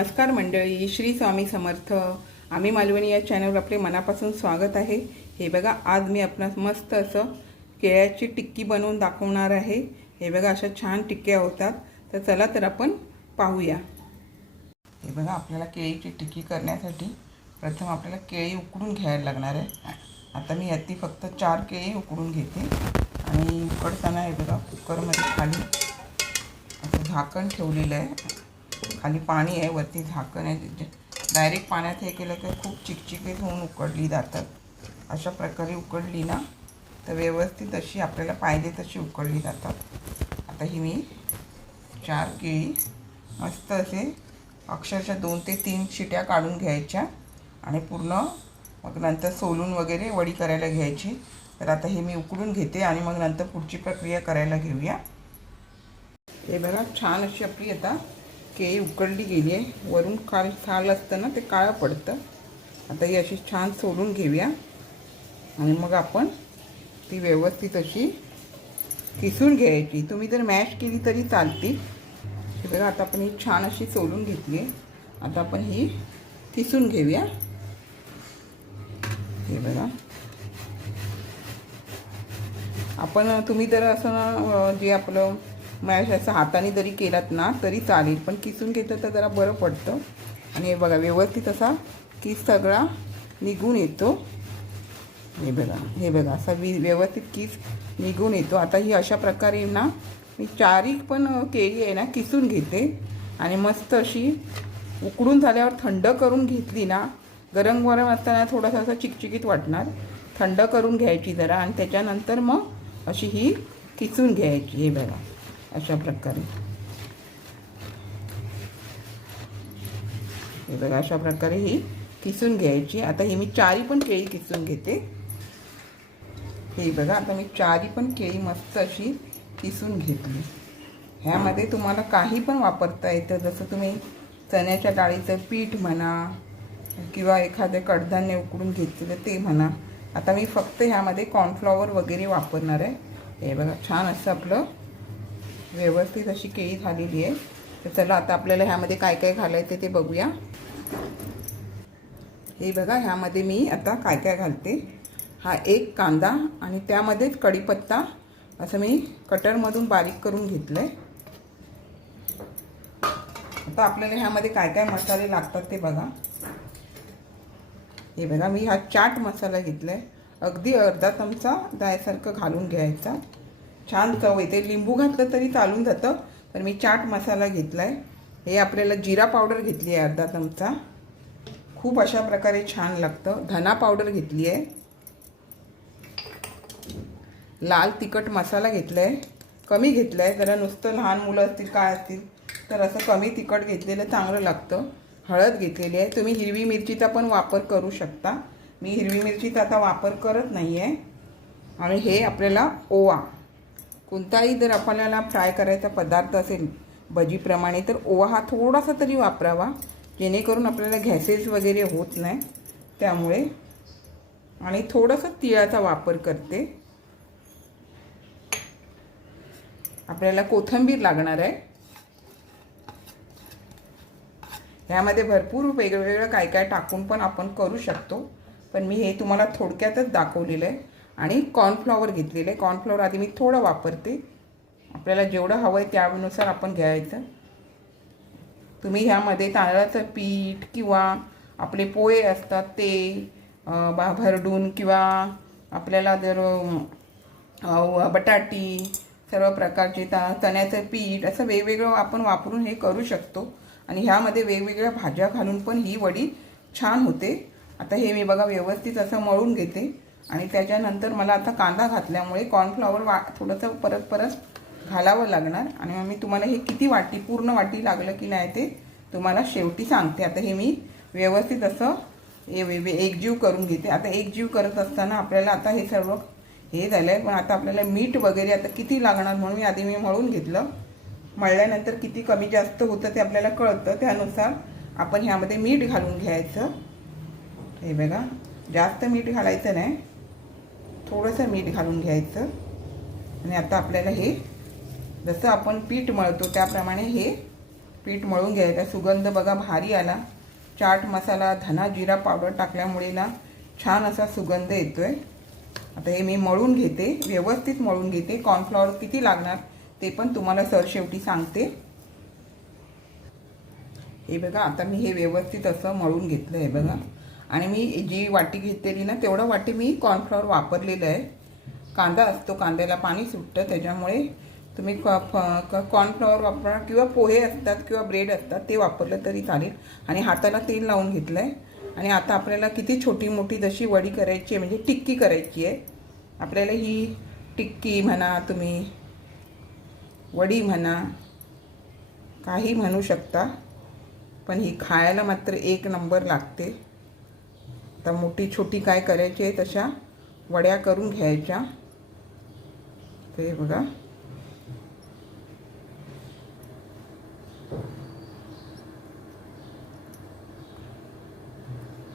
नमस्कार मंडळी श्री स्वामी समर्थ. आम्ही मालवणी या चॅनलवर आपले मनापासून स्वागत आहे. हे बघा आज मी आपणास मस्त असं केळ्याची टिक्की बनवून दाखवणार आहे. हे बघा अशा छान टिक्क्या होतात. तर चला तर आपण पाहूया. हे बघा आपल्याला केळीची टिक्की करण्यासाठी प्रथम आपल्याला केळी उकडून घ्यायला लागणार आहे. आता मी याती फक्त चार केळी उकडून घेते. आणि उकडताना हे बघा कुकरमध्ये खाली असं झाकण ठेवलेलं आहे. खाली पाणी आहे वरती झाकण आहे. डायरेक्ट पाण्यात हे केलं तर खूप चिकचिकीत होऊन उकडली जातात. अशा प्रकारे उकडली ना तर व्यवस्थित अशी आपल्याला पाहिजे तशी उकडली जातात. आता ही मी चार केळी मस्त असे अक्षरशः दोन ते तीन शिट्या काढून घ्यायच्या आणि पूर्ण मग नंतर सोलून वगैरे वडी करायला घ्यायची. तर आता हे मी उकडून घेते आणि मग नंतर पुढची प्रक्रिया करायला घेऊया. हे बघा छान अशी आपली आता केळी उकडली गेली आहे. वरून खाल खाल असतं ना ते काळं पडतं. आता ही अशी छान सोडून घेऊया. आणि मग आपण ती व्यवस्थित अशी किसून घ्यायची. तुम्ही जर मॅश केली तरी चालते बघा आता आपण ही छान अशी सोलून घेतली आहे. आता आपण ही किसून घेऊया. हे बघा. आपण तुम्ही जर असं जे आपलं मॅश असं हाताने जरी केलात ना तरी चालेल. पण किसून घेतलं तर जरा बरं पडतं. आणि हे बघा व्यवस्थित असा किस सगळा निघून येतो. हे बघा हे बघा असा वि व्यवस्थित किस निघून येतो. आता ही अशा प्रकारे ना मी चारी पण केळी आहे ना किसून घेते. आणि मस्त अशी उकडून झाल्यावर थंड करून घेतली ना गरम गरम असताना थोडासा असं चिकचिकीत वाटणार. थंड करून घ्यायची जरा. आणि त्याच्यानंतर मग अशी ही किसून घ्यायची. हे बघा. अशा प्रकारे. हे बघा अशा प्रकारे ही किसून घ्यायची. आता ही मी चारी पण केळी किसून घेते. हे बघा आता मी चारी पण केळी मस्त अशी किसून घेतली ह्यामध्ये तुम्हाला काही पण वापरता येतं जसं तुम्ही चण्याच्या डाळीचं पीठ म्हणा किंवा एखादं कडधान्य उकडून घेतलेलं ते म्हणा. आता मी फक्त ह्यामध्ये कॉर्नफ्लॉवर वगैरे वापरणार आहे. हे बघा छान असं आपलं व्यवस्थित अशी केळी झालेली आहे. तर चला आता आपल्याला ह्यामध्ये काय काय घालायचं ते बघूया. हे बघा ह्यामध्ये मी आता काय काय घालते. हा एक कांदा आणि त्यामध्येच कढीपत्ता असं मी कटरमधून बारीक करून घेतलं आहे आता आपल्याला ह्यामध्ये काय काय मसाले लागतात ते बघा. हे बघा मी हा चाट मसाला घेतला आहे अगदी अर्धा चमचा जायसारखं घालून घ्यायचा. छान चव येते. लिंबू घातलं तरी चालून जातं. तर मी चाट मसाला घेतला आहे हे आपल्याला जिरा पावडर घेतली आहे अर्धा चमचा. खूप अशा प्रकारे छान लागतं. धना पावडर घेतली आहे. लाल तिखट मसाला घेतला आहे कमी घेतला आहे जरा नुसतं लहान मुलं असतील काय असतील तर असं कमी तिखट घेतलेलं चांगलं लागतं. हळद घेतलेली आहे. तुम्ही हिरवी मिरचीचा पण वापर करू शकता. मी हिरवी मिरचीचा आता वापर करत नाही आहे आणि हे आपल्याला ओवा. कोणताही जर आपल्याला फ्राय करायचा पदार्थ असेल भजीप्रमाणे तर ओवा हा थोडासा तरी वापरावा जेणेकरून आपल्याला घॅसेस वगैरे होत नाही. त्यामुळे आणि थोडंसं तिळाचा वापर करते. आपल्याला कोथिंबीर लागणार आहे. ह्यामध्ये भरपूर वेगवेगळं काय काय टाकून पण आपण करू शकतो. पण मी हे तुम्हाला थोडक्यातच दाखवलेलं आहे. आणि कॉर्नफ्लॉवर घेतलेलं आहे. कॉर्नफ्लॉवर आधी मी थोडं वापरते. आपल्याला जेवढं हवं आहे त्यानुसार आपण घ्यायचं. तुम्ही ह्यामध्ये तांदळाचं पीठ किंवा आपले पोहे असतात ते बा भरडून किंवा आपल्याला जर बटाटी सर्व प्रकारचे ता चण्याचं पीठ असं वेगवेगळं आपण वापरून हे करू शकतो. आणि ह्यामध्ये वेगवेगळ्या भाज्या घालून पण ही वडी छान होते. आता हे मी बघा व्यवस्थित असं मळून घेते. आणि त्याच्यानंतर मला आता कांदा घातल्यामुळे कॉर्नफ्लॉवर वा थोडंसं परत परत घालावं लागणार. आणि मग मी तुम्हाला हे किती वाटी पूर्ण वाटी लागलं की नाही ते तुम्हाला शेवटी सांगते. आता हे मी व्यवस्थित असं हे एकजीव करून घेते. आता एकजीव करत असताना आपल्याला आता हे सर्व हे झालं आहे पण आता आपल्याला मीठ वगैरे आता किती लागणार म्हणून मी आधी मी मळून घेतलं. मळल्यानंतर किती कमी जास्त होतं ते आपल्याला कळतं. त्यानुसार आपण ह्यामध्ये मीठ घालून घ्यायचं. हे बघा जास्त मीठ घालायचं नाही. थोडंसं मीठ घालून घ्यायचं. आणि आता आपल्याला हे जसं आपण पीठ मळतो त्याप्रमाणे हे पीठ मळून घ्यायचं. सुगंध बघा भारी आला. चाट मसाला धना जिरा पावडर टाकल्यामुळे ना छान असा सुगंध येतो आहे आता हे मी मळून घेते व्यवस्थित मळून घेते. कॉर्नफ्लॉवर किती लागणार ते पण तुम्हाला सर शेवटी सांगते. हे बघा आता मी हे व्यवस्थित असं मळून घेतलं आहे बघा. आणि मी जी वाटी घेतलेली ना तेवढं वाटी मी कॉर्नफ्लॉवर वापरलेलं आहे. कांदा असतो कांद्याला पाणी सुटतं त्याच्यामुळे तुम्ही कॉर्नफ्लॉवर वापरा किंवा पोहे असतात किंवा ब्रेड असतात ते वापरलं तरी चालेल. आणि हाताला तेल लावून घेतलं आहे आणि आता आपल्याला किती छोटी मोठी जशी वडी करायची आहे म्हणजे टिक्की करायची आहे. आपल्याला ही टिक्की म्हणा तुम्ही वडी म्हणा काही म्हणू शकता. पण ही खायला मात्र एक नंबर लागते. आता मोठी छोटी काय करायची आहे तशा वड्या करून घ्यायच्या. ते बघा.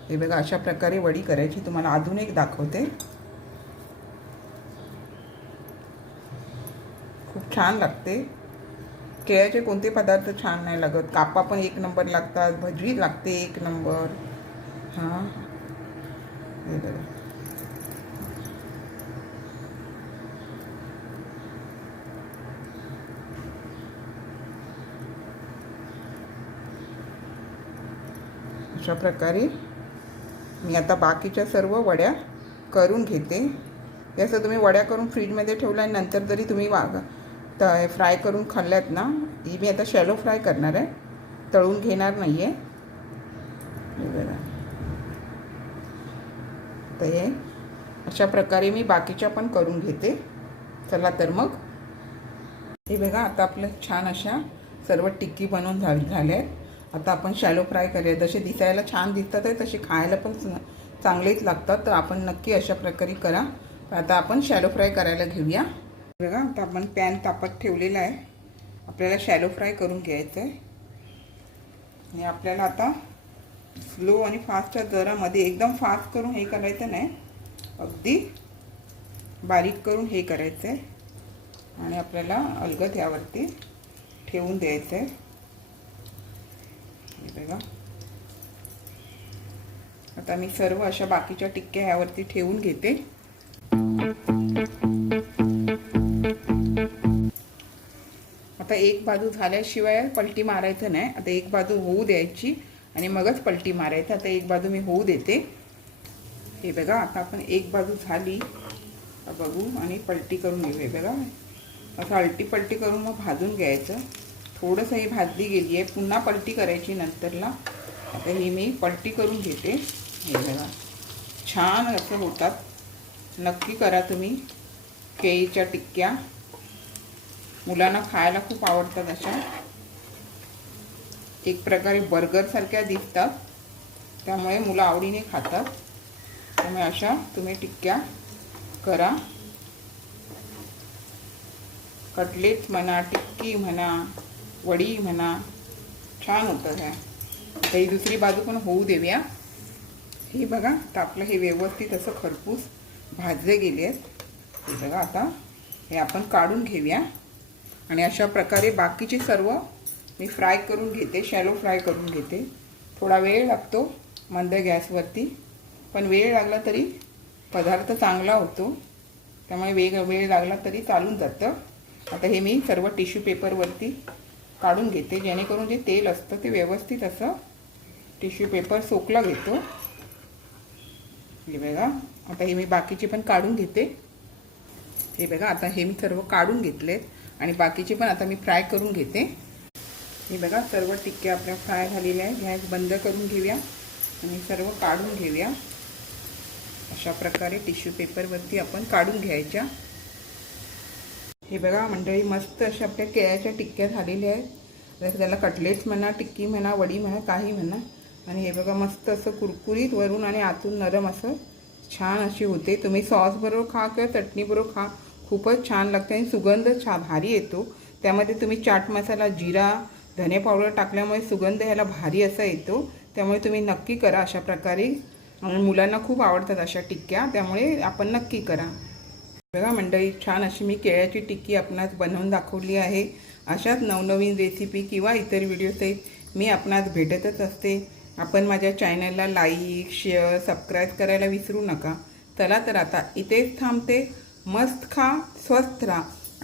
हे बघा अशा प्रकारे वडी करायची. तुम्हाला अजून एक दाखवते. खूप छान लागते. केळ्याचे कोणते पदार्थ छान नाही लागत. कापा पण एक नंबर लागतात. भजी लागते एक नंबर. हां. हे बघा अशा प्रकारे मी आता बाकीच्या सर्व वड्या करून घेते. जसं तुम्ही वड्या करून फ्रीजमध्ये ठेवल्या नंतर जरी तुम्ही वाग त फ्राय करून खाल्ल्यात ना ही मी आता शॅलो फ्राय करणार आहे. तळून घेणार नाही आहे हे बघा तर हे. अशा प्रकारे मी बाकीच्या पण करून घेते. चला तर मग. हे बघा आता आपलं छान अशा सर्व टिक्की बनवून झाली झाल्या आहेत. आता आपण शॅलो फ्राय करूया जसे दिसायला छान दिसतात आहे तसे खायला पण चांगलेच लागतात. तर आपण नक्की अशा प्रकारे करा. आता आपण शॅलो फ्राय करायला घेऊया. बघा आता आपण पॅन तापत ठेवलेला आहे. आपल्याला शॅलो फ्राय करून घ्यायचं आहे आणि आपल्याला आता स्लो आणि फास्टच्या दरामध्ये एकदम फास्ट करून हे करायचं नाही. अगदी बारीक करून हे करायचं आहे आणि आपल्याला अलगद यावरती ठेवून द्यायचं आहे हे बघा. आता मी सर्व अशा बाकीच्या टिक्क्या ह्यावरती ठेवून घेते. आता एक बाजू झाल्याशिवाय पलटी मारायचं नाही. आता एक बाजू होऊ द्यायची. आणि मगच पलटी मारायचं. आता एक बाजू मी होऊ देते. हे बघा आता आपण एक बाजू झाली. बघू आणि पलटी करून घेऊ. हे बघा. असं अलटी पलटी करून मग भाजून घ्यायचं. थोडंसं ही भाजली गेली आहे. पुन्हा पलटी करायची नंतरला. आता ही मी पलटी करून घेते. हे बघा. छान असं होतात. नक्की करा तुम्ही. केळीच्या टिक्क्या. मुलांना खायला खूप आवडतात अशा. एक प्रकारे बर्गरसारख्या दिसतात. त्यामुळे मुलं आवडीने खातात. त्यामुळे अशा तुम्ही टिक्क्या करा. कटलेट म्हणा टिक्की म्हणा वडी म्हणा छान होतं ह्या आता ही दुसरी बाजू पण होऊ देऊया. हे बघा तर आपलं हे व्यवस्थित असं खरपूस भाजले गेले आहेत. हे बघा आता हे आपण काढून घेऊया. आणि अशा प्रकारे बाकीचे सर्व मी फ्राय करून घेते शॅलो फ्राय करून घेते. थोडा वेळ लागतो मंद गॅसवरती. पण वेळ लागला तरी पदार्थ चांगला होतो. त्यामुळे वेग वेळ लागला तरी चालून जातं. आता हे मी सर्व टिश्यू पेपरवरती काढून घेते. जेणेकरून जे तेल असतं ते व्यवस्थित असं टिश्यू पेपर सोकला घेतो. हे बघा. आता हे मी बाकीचे पण काढून घेते. हे बघा. आता हे मी सर्व काढून घेतलेत. आणि बाकीचे पण आता मी फ्राय करून घेते. हे बघा सर्व टिक्क्या आपल्या फ्राय झालेल्या आहे गॅस बंद करून घेऊया आणि सर्व काढून घेऊया. अशा प्रकारे टिश्यू पेपरवरती आपण काढून घ्यायच्या. हे बघा मंडळी मस्त अशा आपल्या केळ्याच्या टिक्क्या झालेल्या आहेत. त्याला कटलेट्स म्हणा टिक्की म्हणा वडी म्हणा काही म्हणा. आणि हे बघा मस्त असं कुरकुरीत वरून आणि आतून नरम असं छान अशी होते. तुम्ही सॉसबरोबर खा किंवा चटणीबरोबर खा. खूपच छान लागते आणि सुगंध छा भारी येतो. त्यामध्ये तुम्ही चाट मसाला जिरा धने पावडर टाकल्यामुळे सुगंध ह्याला भारी असा येतो. त्यामुळे तुम्ही नक्की करा अशा प्रकारे. मुलांना खूप आवडतात अशा टिक्क्या त्यामुळे आपण नक्की करा. बघा मंडळी छान अशी मी केळ्याची टिक्की आपणास बनवून दाखवली आहे. अशाच नवनवीन रेसिपी किंवा इतर व्हिडिओसहित मी आपणास भेटतच असते. आपण माझ्या चॅनलला लाईक शेअर सबस्क्राईब करायला विसरू नका. चला तर आता इथेच थांबते. मस्त खा स्वस्त राहा.